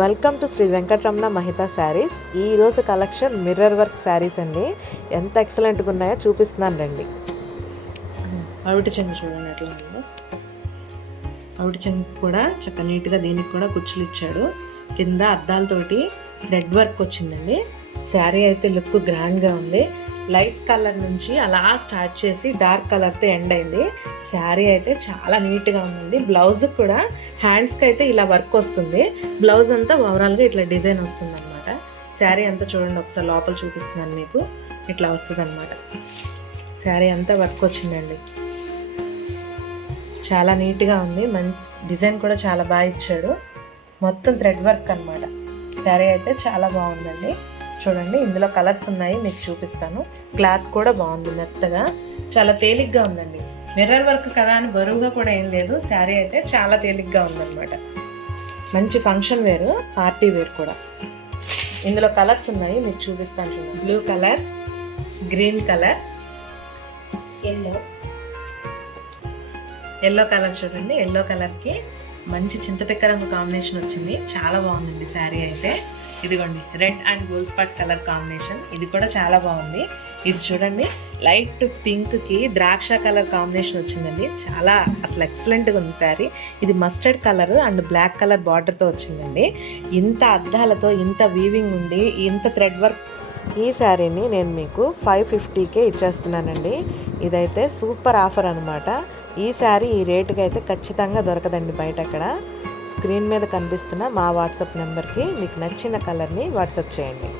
Welcome to Shri Venkataramana Mahita saris ఈ రోజు collection mirror work saris అండి. ఎంత ఎక్సలెంట్గా ఉన్నాయో చూపిస్తున్నాను రండి. అవిటి చెంగు చూడండి ఎట్లా ఉందో. అవిటి చెంగు కూడా చక్క నీట్గా దీనికి కూడా కుచ్చులు ఇచ్చాడు. కింద అద్దాలతోటి థ్రెడ్ వర్క్ వచ్చిందండి. శారీ అయితే లుక్ గ్రాండ్గా ఉంది. లైట్ కలర్ నుంచి అలా స్టార్ట్ చేసి డార్క్ కలర్తో ఎండ్ అయింది. శారీ అయితే చాలా నీట్గా ఉందండి. బ్లౌజ్ కూడా హ్యాండ్స్కి అయితే ఇలా వర్క్ వస్తుంది. బ్లౌజ్ అంతా ఓవరాల్గా ఇట్లా డిజైన్ వస్తుంది అనమాట శారీ అంతా చూడండి ఒకసారి లోపల చూపిస్తున్నాను మీకు. ఇట్లా వస్తుంది అనమాట శారీ అంతా వర్క్ వచ్చిందండి. చాలా నీట్గా ఉంది. మం డిజైన్ కూడా చాలా బాగా ఇచ్చాడు. మొత్తం థ్రెడ్ వర్క్ అనమాట శారీ అయితే చాలా బాగుందండి. చూడండి ఇందులో కలర్స్ ఉన్నాయి మీకు చూపిస్తాను. క్లాత్ కూడా బాగుంది మెత్తగా. చాలా తేలిగ్గా ఉందండి. మిర్రర్ వర్క్ కదా అని బరువుగా కూడా ఏం లేదు. శారీ అయితే చాలా తేలిగ్గా ఉందన్నమాట. మంచి ఫంక్షన్ వేరు పార్టీ వేర్ కూడా. ఇందులో కలర్స్ ఉన్నాయి మీకు చూపిస్తాను చూడండి. Blue colour green colour yellow yellow colour చూడండి ఎల్లో కలర్కి. మంచి చింతపిక్క రంగు కాంబినేషన్ వచ్చింది. చాలా బాగుందండి శారీ అయితే. ఇదిగోండి red and gold spot colour combination. ఇది కూడా చాలా బాగుంది. ఇది చూడండి లైట్ పింక్కి ద్రాక్ష కలర్ కాంబినేషన్ వచ్చిందండి. చాలా అసలు ఎక్సలెంట్గా ఉంది శారీ. ఇది mustard colour and black colour బార్డర్తో వచ్చిందండి. ఇంత అద్దాలతో ఇంత వీవింగ్ ఉండి ఇంత థ్రెడ్ వర్క్ ఈ శారీని నేను మీకు ఫైవ్ ఫిఫ్టీకే ఇచ్చేస్తున్నానండి. ఇదైతే సూపర్ ఆఫర్ అనమాట ఈసారి ఈ రేటుకి అయితే ఖచ్చితంగా దొరకదండి బయట అక్కడ. స్క్రీన్ మీద కనిపిస్తున్న మా వాట్సాప్ నెంబర్కి మీకు నచ్చిన కలర్ని వాట్సాప్ చేయండి.